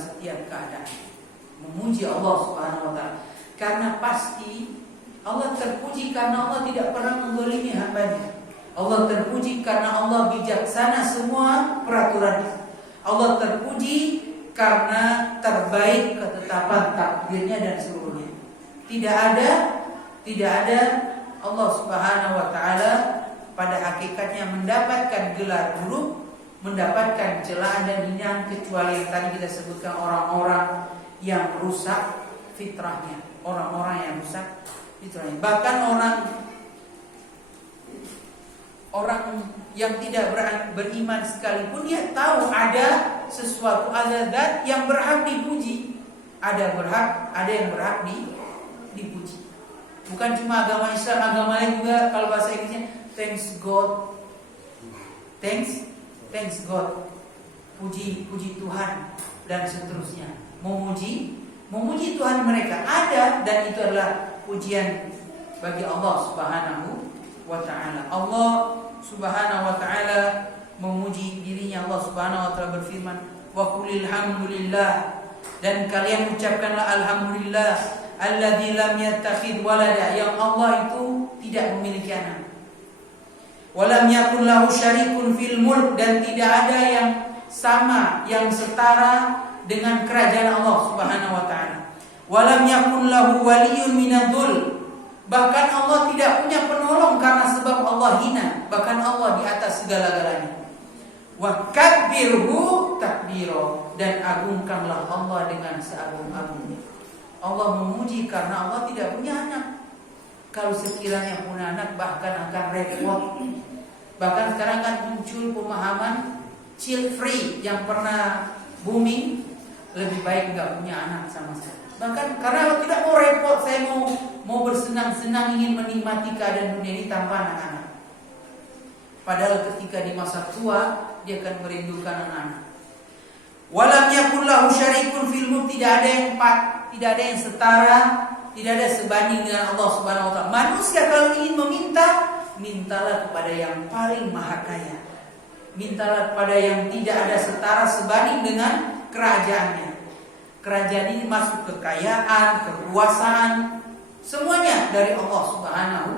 setiap keadaan. Memuji Allah Subhanahu wa taala. Karena pasti Allah terpuji karena Allah tidak pernah menzalimi hambanya. Allah terpuji karena Allah bijaksana semua peraturannya. Allah terpuji karena terbaik ketetapan takdirnya dan seluruhnya. Tidak ada Allah Subhanahu wa taala pada hakikatnya mendapatkan gelar buruk, mendapatkan celaan dan hinaan kecuali yang tadi kita sebutkan orang-orang yang rusak fitrahnya, orang-orang yang rusak fitrahnya. Bahkan orang yang tidak beriman sekalipun dia tahu ada sesuatu, ada zat yang berhak dipuji, ada yang berhak dipuji. Bukan cuma agama Islam, agama lain juga. Kalau bahasa Inggrisnya thanks God, thanks God, puji Tuhan dan seterusnya. Memuji Tuhan mereka ada, dan itu adalah pujian bagi Allah Subhanahu wa ta'ala. Allah Subhanahu wa ta'ala memuji dirinya. Allah Subhanahu wa ta'ala berfirman, wa qulil hamdulillah, dan kalian ucapkanlah alhamdulillah alladzi lam yattakhidh walada, yang Allah itu tidak memiliki anak. Walam yakul lahu syarikun fil mulk, dan tidak ada yang sama, yang setara dengan kerajaan Allah Subhanahu wa taala. Walam yakul lahu waliyyun minadh-dhul, bahkan Allah tidak punya penolong karena sebab Allah hina, bahkan Allah di atas segala-galanya. Wa kabbirhu takbira, dan agungkanlah Allah dengan seagung-agungnya. Allah memuji karena Allah tidak punya anak. Kalau sekiranya punya anak bahkan akan repot. Bahkan sekarang kan muncul pemahaman child free yang pernah booming, lebih baik nggak punya anak sama sekali. Bahkan karena tidak mau repot, saya mau bersenang-senang, ingin menikmati keadaan dunia ini tanpa anak-anak. Padahal ketika di masa tua dia akan merindukan anak-anak. Walam yakul lahu syarikun fil mulk, tidak ada yang setara, tidak ada sebanding dengan Allah Subhanahu wa taala. Manusia kalau ingin meminta, mintalah kepada yang paling maha kaya. Mintalah kepada yang tidak ada setara sebanding dengan kerajaannya. Kerajaan ini masuk kekayaan, kekuasaan, semuanya dari Allah Subhanahu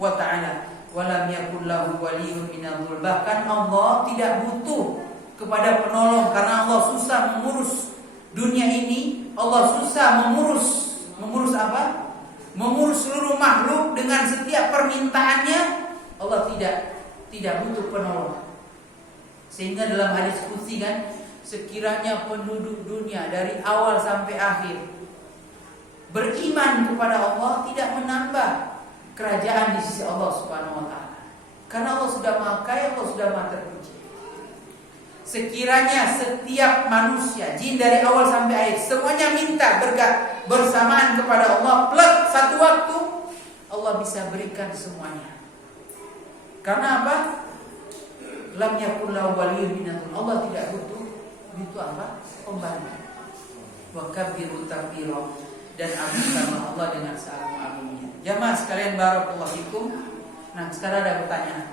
wa taala. Walam yakul lahu waliyyun minadh-dhul, bahkan Allah tidak butuh kepada penolong karena Allah susah mengurus dunia ini. Allah susah mengurus apa? Mengurus seluruh makhluk dengan setiap permintaannya. Allah tidak butuh penolong. Sehingga dalam hadis qudsi kan, sekiranya penduduk dunia dari awal sampai akhir beriman kepada Allah, tidak menambah kerajaan di sisi Allah Subhanahu wa taala. Karena Allah sudah maha kaya, Allah sudah maha terpuji. Sekiranya setiap manusia, jin dari awal sampai akhir, semuanya minta bersamaan kepada Allah, plus satu waktu, Allah bisa berikan semuanya. Karena apa? Lam yakul lahu waliyyun minadh-dhul, Allah tidak butuh apa? Pembantu. Wa kabbiru takbira, dan agungkanlah Allah dengan seagung-agungnya. Jamaah sekalian barakallahu fikum. Nah, sekarang ada pertanyaan.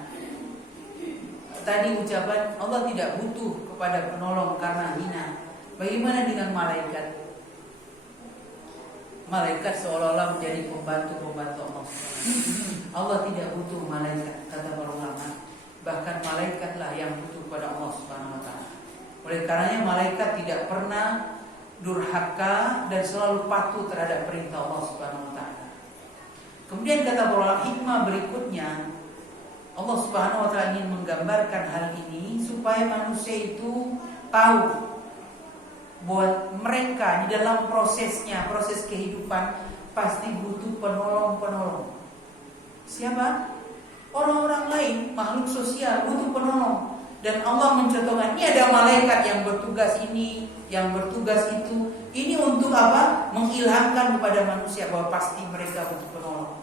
Tadi ucapan Allah tidak butuh kepada penolong karena hina. Bagaimana dengan malaikat? Malaikat seolah-olah menjadi pembantu Allah. Allah tidak butuh malaikat, kata para ulama. Bahkan malaikatlah yang butuh kepada Allah Subhanahu wa taala. Oleh karenanya malaikat tidak pernah durhaka dan selalu patuh terhadap perintah Allah Subhanahu wa taala. Kemudian kata para ulama, hikmah berikutnya, Allah Subhanahu wa taala ingin menggambarkan hal ini supaya manusia itu tahu bahwa mereka di dalam prosesnya, proses kehidupan pasti butuh penolong-penolong. Siapa? Orang-orang lain, makhluk sosial butuh penolong. Dan Allah mencontohkan, ini ada malaikat yang bertugas ini, yang bertugas itu. Ini untuk apa? Mengilhamkan kepada manusia bahwa pasti mereka butuh penolong.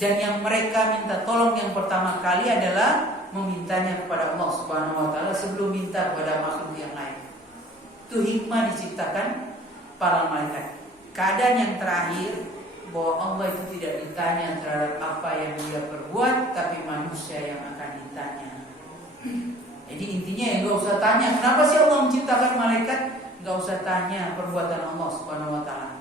Dan yang mereka minta tolong yang pertama kali adalah memintanya kepada Allah Subhanahu wa taala sebelum minta kepada makhluk yang lain. Itu hikmah diciptakan para malaikat. Keadaan yang terakhir bahwa Allah itu tidak ditanya terhadap apa yang dia perbuat, tapi manusia yang akan ditanya. Jadi intinya ya gak usah tanya kenapa sih Allah menciptakan malaikat. tanya perbuatan Allah Subhanahu wa taala.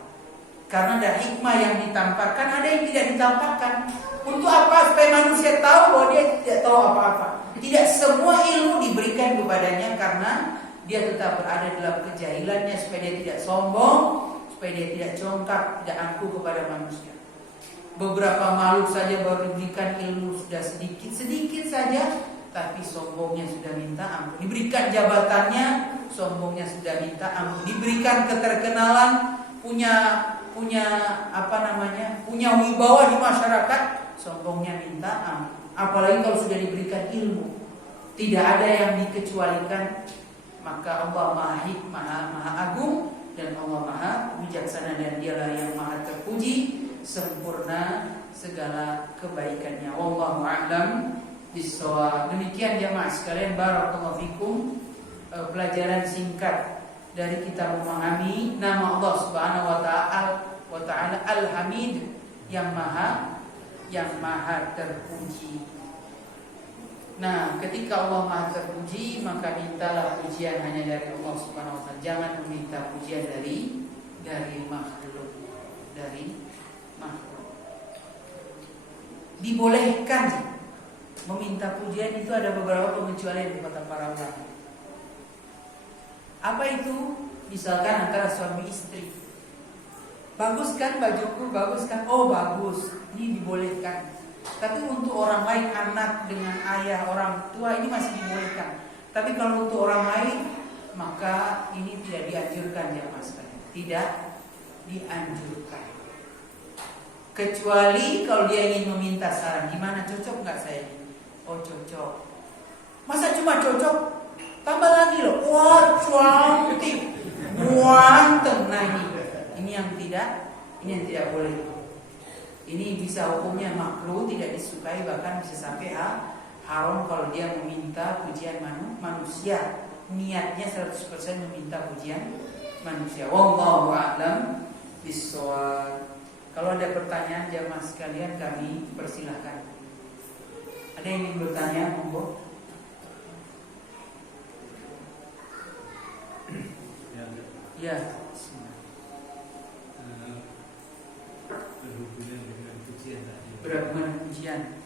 Karena ada hikmah yang ditampakkan, ada yang tidak ditampakkan. Untuk apa? Supaya manusia tahu bahwa dia tidak tahu apa-apa. Tidak semua ilmu diberikan kepadanya karena dia tetap berada dalam kejahilannya, supaya dia tidak sombong, supaya dia tidak congkak, tidak angkuh kepada manusia. Beberapa makhluk saja baru diberikan ilmu sudah sedikit saja, tapi sombongnya sudah minta ampun. Diberikan jabatannya, sombongnya sudah minta ampun. Diberikan keterkenalan, punya wibawa di masyarakat, sombongnya minta ampun. Apalagi kalau sudah diberikan ilmu, tidak ada yang dikecualikan. Maka Allah maha agung dan Allah maha bijaksana, dan dialah yang maha terpuji, sempurna segala kebaikannya. Wallahu a'lam bishawab. Demikian jamaah sekalian, barakallahu fikum, pelajaran singkat dari kita memahami nama Allah Subhanahu wa taala Al-Hamid, yang maha terpuji. Nah, ketika Allah maha terpuji, maka mintalah pujian hanya dari Allah Subhanahu wa taala. Jangan meminta pujian dari makhluk. Dibolehkan meminta pujian, itu ada beberapa pengecualian di kata para ulama. Apa itu? Misalkan antara suami istri, bagus kan bajuku, bagus kan? Oh bagus, ini dibolehkan. Tapi untuk orang lain, anak dengan ayah, orang tua, ini masih dibolehkan. Tapi kalau untuk orang lain, maka ini tidak dianjurkan ya mas. Tidak dianjurkan. Kecuali kalau dia ingin meminta saran, gimana, cocok nggak saya ini? Oh cocok. Masa cuma cocok? Tambah lagi loh. Wah cantik, ganteng. Nah ini yang tidak boleh. Ini bisa hukumnya makruh, tidak disukai, bahkan bisa sampai haram kalau dia meminta pujian manusia. Niatnya 100% meminta pujian manusia. Wallahu a'lam bishawab. Kalau ada pertanyaan jamaah sekalian, kami persilahkan. Ada yang ingin bertanya, monggo. Ya. Berhubungan dengan pujian tadi. Berhubungan pujian.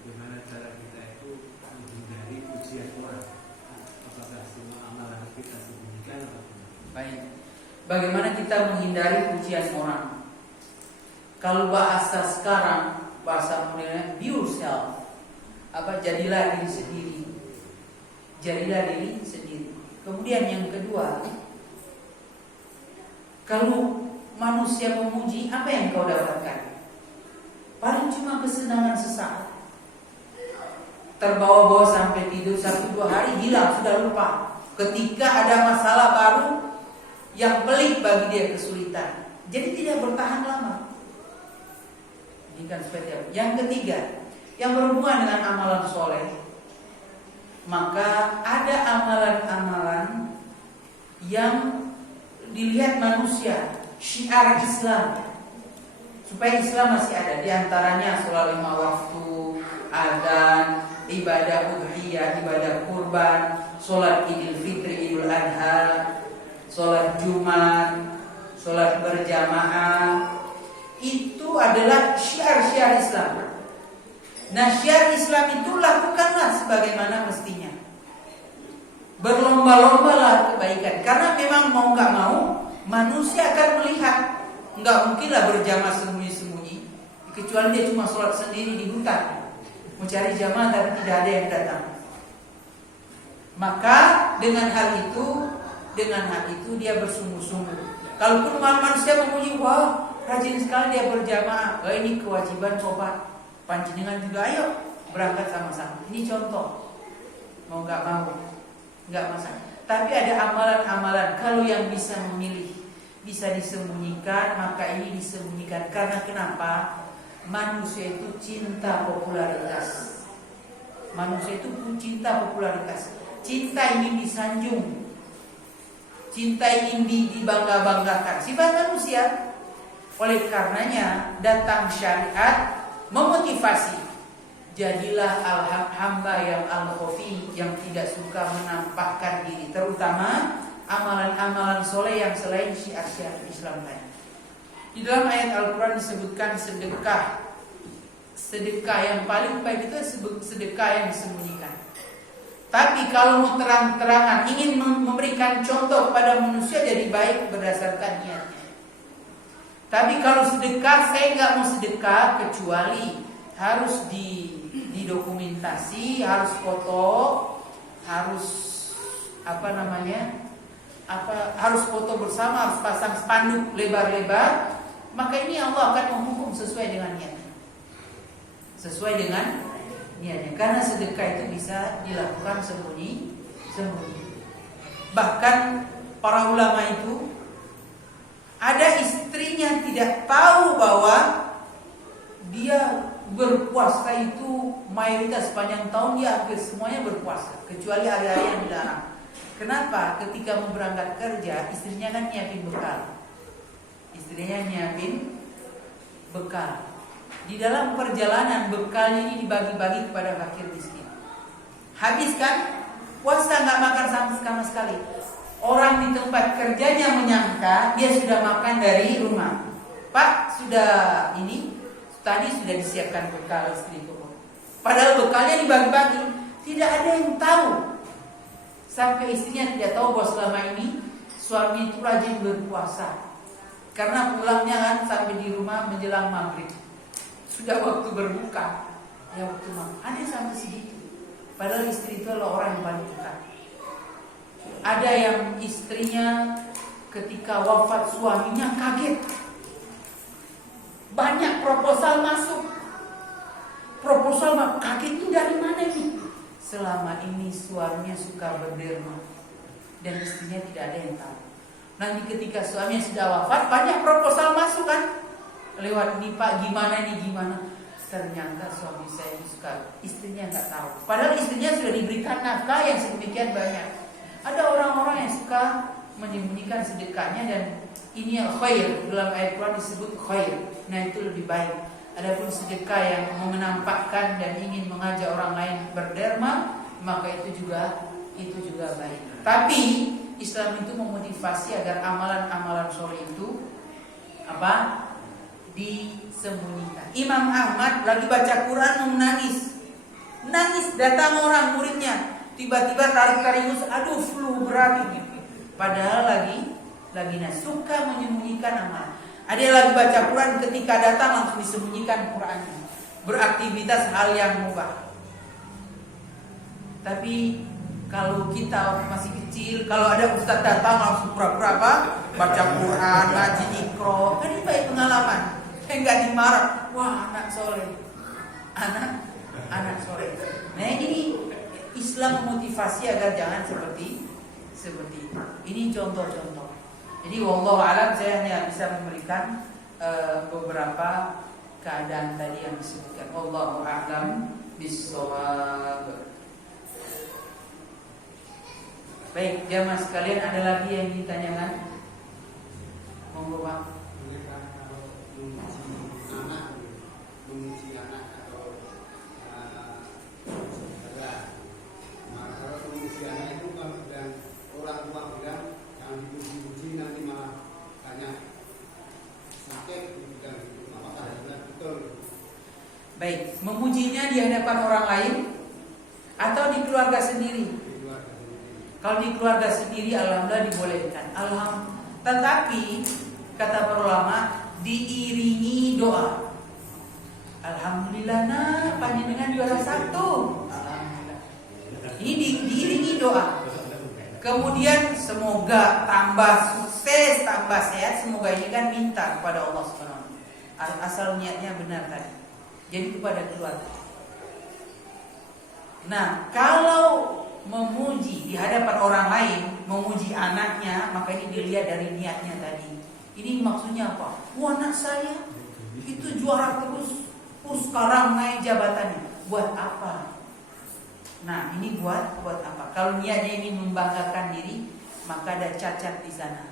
Bagaimana cara kita itu menghindari pujian orang? Apakah semua amalan kita sembunyikan atau tidak? Baik. Bagaimana kita menghindari pujian orang? Kalau bahasa sekarang, bahasa modernnya, be yourself. Jadilah diri sendiri. Jadilah diri sendiri. Kemudian yang kedua, kalau manusia memuji, apa yang kau dapatkan? Paling cuma kesenangan sesaat. Terbawa-bawa sampai tidur 1-2 hari, hilang, sudah lupa. Ketika ada masalah baru yang pelik bagi dia, kesulitan, jadi tidak bertahan lama. Ini kan seperti apa? Yang ketiga, yang berhubungan dengan amalan soleh, maka ada amalan-amalan yang dilihat manusia, syiar Islam, supaya Islam masih ada. Di antaranya sholat 5 waktu, adzan, ibadah udhiyah, ibadah kurban, sholat idul fitri, idul adha, sholat Jumat, sholat berjamaah. Itu adalah syiar-syiar Islam. Nah, syiar Islam itu lakukanlah sebagaimana mestinya. Berlomba-lombalah kebaikan. Karena memang mau nggak mau, manusia akan melihat. Nggak mungkinlah berjamaah sembunyi-sembunyi, kecuali dia cuma sholat sendiri di hutan, mau cari jamaah tapi tidak ada yang datang. Maka dengan hal itu dia bersungguh-sungguh. Kalaupun manusia memuji, wah rajin sekali dia berjamaah, ini kewajiban coba. Panjenengan juga ayo berangkat sama-sama. Ini contoh. Mau nggak mau, nggak masalah. Tapi ada amalan-amalan, kalau yang bisa memilih, bisa disembunyikan, maka ini disembunyikan. Karena kenapa? Manusia itu cinta popularitas. Manusia itu cinta popularitas. Cinta ingin disanjung, cinta ingin dibangga-banggakan. Sifat manusia. Oleh karenanya datang syariat memotivasi. Jadilah hamba yang al-khafi, yang tidak suka menampakkan diri, terutama amalan-amalan soleh yang selain syiar-syiar Islam tadi. Di dalam ayat Al-Quran disebutkan sedekah yang paling baik itu sedekah yang disembunyikan. Tapi kalau mau terang-terangan ingin memberikan contoh kepada manusia, jadi baik berdasarkan niatnya. Tapi kalau sedekah, saya nggak mau sedekah kecuali harus didokumentasi, harus foto, harus harus foto bersama, harus pasang spanduk lebar-lebar. Maka ini Allah akan menghukum sesuai dengan niatnya. Sesuai dengan niatnya. Karena sedekah itu bisa dilakukan sembunyi. Bahkan para ulama itu ada istrinya tidak tahu bahwa dia berpuasa itu mayoritas sepanjang tahun dia hampir semuanya berpuasa, kecuali hari-hari yang dilarang. Kenapa? Ketika mau berangkat kerja, istrinya kan nyiapin bekal. Di dalam perjalanan bekal ini dibagi-bagi kepada fakir miskin. Habis kan? Puasa nggak makan sama sekali. Orang di tempat kerjanya menyangka dia sudah makan dari rumah. Pak, tadi sudah disiapkan bekal istriku. Padahal bekalnya dibagi-bagi. Tidak ada yang tahu. Sampai istrinya tidak tahu bahwa selama ini suami itu rajin berpuasa. Karena pulangnya kan sampai di rumah menjelang maghrib. Sudah waktu berbuka, ya waktu makan. Ada sampai segitu. Padahal istri itu adalah orang yang paling dekat. Ada yang istrinya ketika wafat suaminya kaget. Banyak proposal masuk. Kaget itu dari mana nih? Selama ini suaminya suka berderma dan istrinya tidak ada yang tahu. Nanti ketika suaminya sudah wafat, banyak proposal masuk kan? Lewat ini Pak, gimana. Ternyata suami saya itu suka, istrinya nggak tahu. Padahal istrinya sudah diberikan nafkah yang sedemikian banyak. Ada orang-orang yang suka menyembunyikan sedekahnya dan ini yang khair. Dalam ayat Quran disebut khair. Nah itu lebih baik. Adapun sedekah yang menampakkan dan ingin mengajak orang lain berderma, maka itu juga baik. Tapi Islam itu memotivasi agar amalan-amalan soleh itu disembunyikan. Imam Ahmad lagi baca Quran menangis, datang orang muridnya, tiba-tiba tarik-tarik, aduh flu berat ini. Padahal lagi suka menyembunyikan amalan. Ada yang lagi baca Quran, ketika datang langsung disembunyikan Qurannya. Beraktivitas hal yang mubah. Tapi kalau kita masih kecil, kalau ada ustaz datang langsung pura-pura baca Quran, ngaji Iqra, kan ini baik pengalaman. Enggak dimarah. Wah, anak soleh. Anak soleh. Nah ini Islam memotivasi agar jangan seperti itu. Ini contoh-contoh. Jadi wallahu alam, saya hanya bisa memberikan beberapa keadaan tadi yang disebutkan. Wallahu a'lam bissawab. Baik, jamaah sekalian, ada lagi yang ditanyakan? Monggo Pak. Menguji anak atau saudara. Maka kalau menguji anak itu kan dan orang tua bilang jangan dipuji-puji nanti malah banyak sakit dan apakah betul? Baik, memujinya di hadapan orang lain atau di keluarga sendiri? Kalau di keluarga sendiri, alhamdulillah dibolehkan. Tetapi kata para ulama diiringi doa. Alhamdulillah nak, panjenengan juara 1. Alhamdulillah. Ini diiringi doa. Kemudian semoga tambah sukses, tambah sehat. Semoga ini kan minta kepada Allah Subhanahu wa taala. Asal niatnya benar tadi. Jadi kepada keluarga. Nah, kalau memuji di hadapan orang lain, memuji anaknya, maka ini dilihat dari niatnya tadi. Ini maksudnya apa? Wah, anak saya itu juara terus. Sekarang naik jabatannya. Buat apa? Nah, ini buat apa? Kalau niatnya ingin membanggakan diri, maka ada cacat di sana.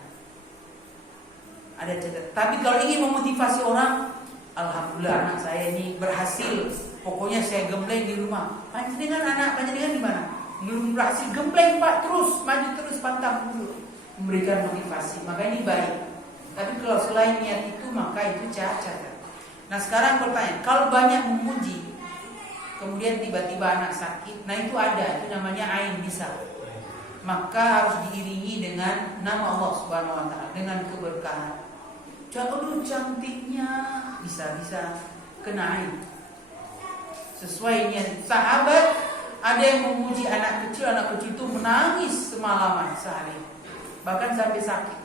Ada cacat. Tapi kalau ingin memotivasi orang, alhamdulillah anak saya ini berhasil. Pokoknya saya gembleng di rumah. Panjenengan anak panjenengan di mana? Belum berhasil, gembleng Pak, terus maju terus, pantang mundur. memberikan motivasi, maka ini baik. Tapi kalau selain niat itu, maka itu cacat. Nah sekarang pertanyaan, kalau banyak memuji, kemudian tiba-tiba anak sakit, nah itu ada, itu namanya ain bisa. Maka harus diiringi dengan nama Allah Subhanahu Wa Taala, dengan keberkahan. Aduh cantiknya, bisa kena ain. Sesuai niat. Sahabat ada yang memuji anak kecil itu menangis semalaman sehari, bahkan sampai sakit.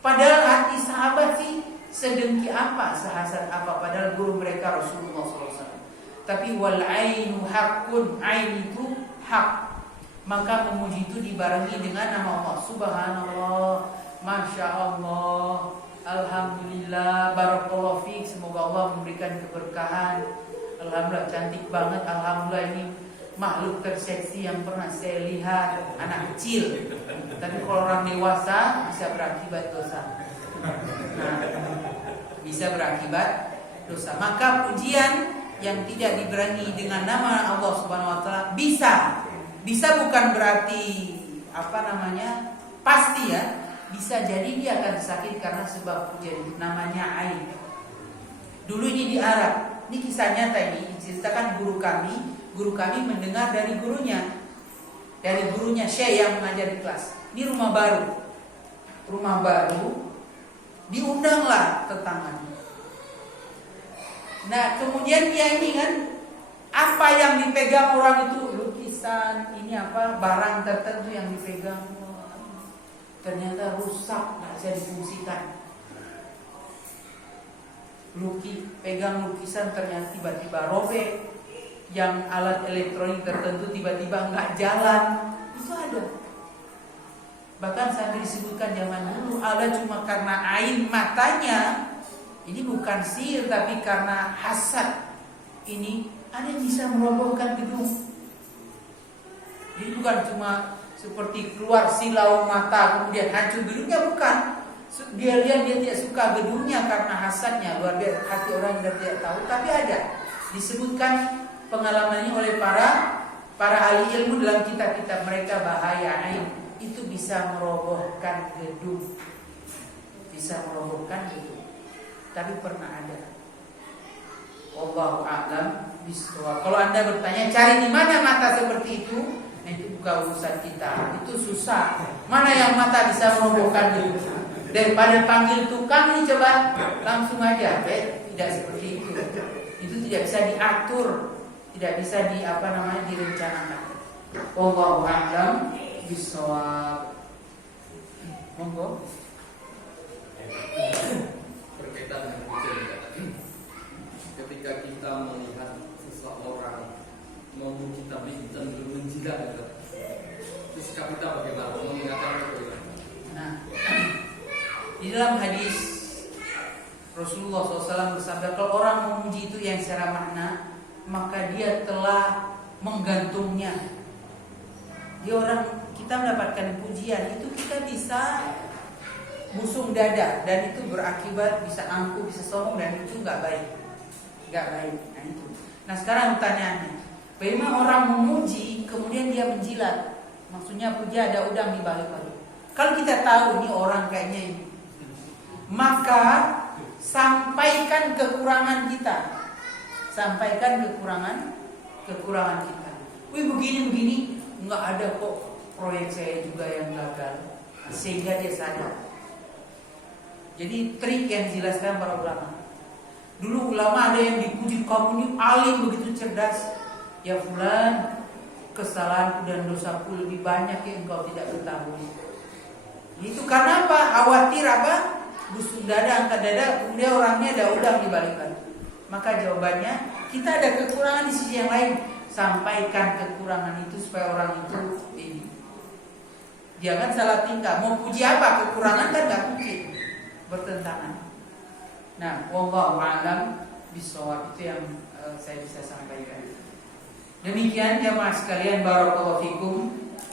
Padahal hati sahabat sih sedengki apa, sehasad apa, padahal guru mereka Rasulullah SAW. Tapi wal ainu hakun, ain itu hak. Maka memuji itu dibarengi dengan nama Allah. Subhanallah, Masya Allah, Alhamdulillah, Barakallahu fiik. Semoga Allah memberikan keberkahan. Alhamdulillah cantik banget. Alhamdulillah ini makhluk terseksi yang pernah saya lihat. Anak kecil. Tapi kalau orang dewasa bisa berakibat dosa. Nah, bisa berakibat dosa. Maka pujian yang tidak dibarengi dengan nama Allah Subhanahu Wa Taala bisa bukan berarti pasti ya. Bisa jadi dia akan sakit karena sebab pujian namanya ain. Dulu ini di Arab. Ini kisah nyata ini diceritakan guru kami mendengar dari gurunya Syekh yang mengajar di kelas. Ini rumah baru, diundanglah tetangganya. Nah kemudian dia ini kan, apa yang dipegang orang itu, lukisan, ini barang tertentu yang dipegang, ternyata rusak, nggak bisa difungsikan. Pegang lukisan ternyata tiba-tiba robek, yang alat elektronik tertentu tiba-tiba nggak jalan, itu ada. Bahkan sampai disebutkan zaman dulu ada cuma karena ain matanya, ini bukan sihir tapi karena hasad, ini ada yang bisa merobohkan gedung. Jadi bukan cuma seperti keluar silau mata kemudian hancur gedungnya, bukan. Dia lihat dia tidak suka gedungnya karena hasadnya luar biasa, hati orang yang tidak tahu. Tapi ada disebutkan pengalaman ini oleh para ahli ilmu dalam kitab-kitab mereka, bahaya ain itu bisa merobohkan gedung, Tapi pernah ada. Wallahu a'lam bishawab. Kalau Anda bertanya cari di mana mata seperti itu, nah itu bukan urusan kita. Itu susah. Mana yang mata bisa merobohkan gedung? Daripada panggil tukang ini coba langsung aja, tidak seperti itu. Itu tidak bisa diatur, tidak bisa direncanakan. Wallahu a'lam bishawab. Monggo. Berkaitan dengan pujian, ketika kita melihat seseorang memuji tapi cenderung menjilat, itu sikap kita bagaimana? Mengingatkan bagaimana? Nah, di dalam hadis Rasulullah SAW bersabda, kalau orang memuji itu yang secara makna, maka dia telah menggantungnya. Kita mendapatkan pujian itu kita bisa busung dada, dan itu berakibat bisa angkuh, bisa sombong, dan itu nggak baik. Nah itu. Nah sekarang pertanyaannya, bagaimana orang memuji kemudian dia menjilat? Maksudnya puji ada udang di balik-balik. Kalau kita tahu ini orang kayaknya ini, maka sampaikan kekurangan kita. Wih begini, nggak ada kok proyek saya juga yang gagal, sehingga dia sadar. Jadi trik yang dijelaskan para ulama. Dulu ulama ada yang dipuji, kamu ini alim begitu cerdas. Ya fulan, kesalahanku dan dosaku lebih banyak yang engkau tidak ketahui. Itu karena apa? Khawatir busuk dada, angkat dada, kemudian orangnya ada udang di balik-balik. Maka jawabannya, kita ada kekurangan di sisi yang lain. Sampaikan kekurangan itu supaya orang itu ini. Jangan salah tingkah. Mau puji apa? Kekurangan kan gak mungkin, bertentangan. Nah, wallahu a'lam bishawab, itu yang saya bisa sampaikan. Demikian jamaah sekalian, barakallahu fikum,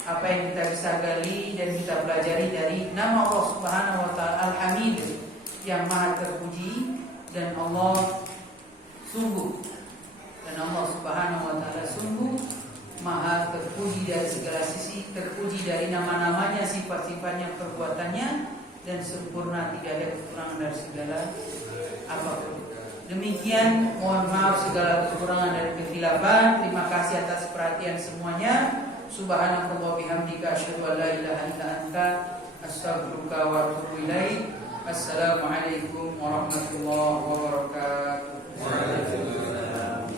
apa yang kita bisa gali dan kita pelajari dari nama Allah Subhanahu wa taala Al-Hamid, yang maha terpuji, dan Allah Subhanahu wa taala sungguh Maha terpuji dari segala sisi, terpuji dari nama-namanya, sifat-sifatnya, perbuatannya, dan sempurna, tidak ada kekurangan dari segala apapun. Demikian, mohon maaf segala kekurangan dan kekhilafan. Terima kasih atas perhatian semuanya. Subhanakallah bihamdika asyhadu an la ilaha illa anta astaghfiruka wa atubu ilaik. Assalamualaikum warahmatullahi wabarakatuh. Waalaikumsalam.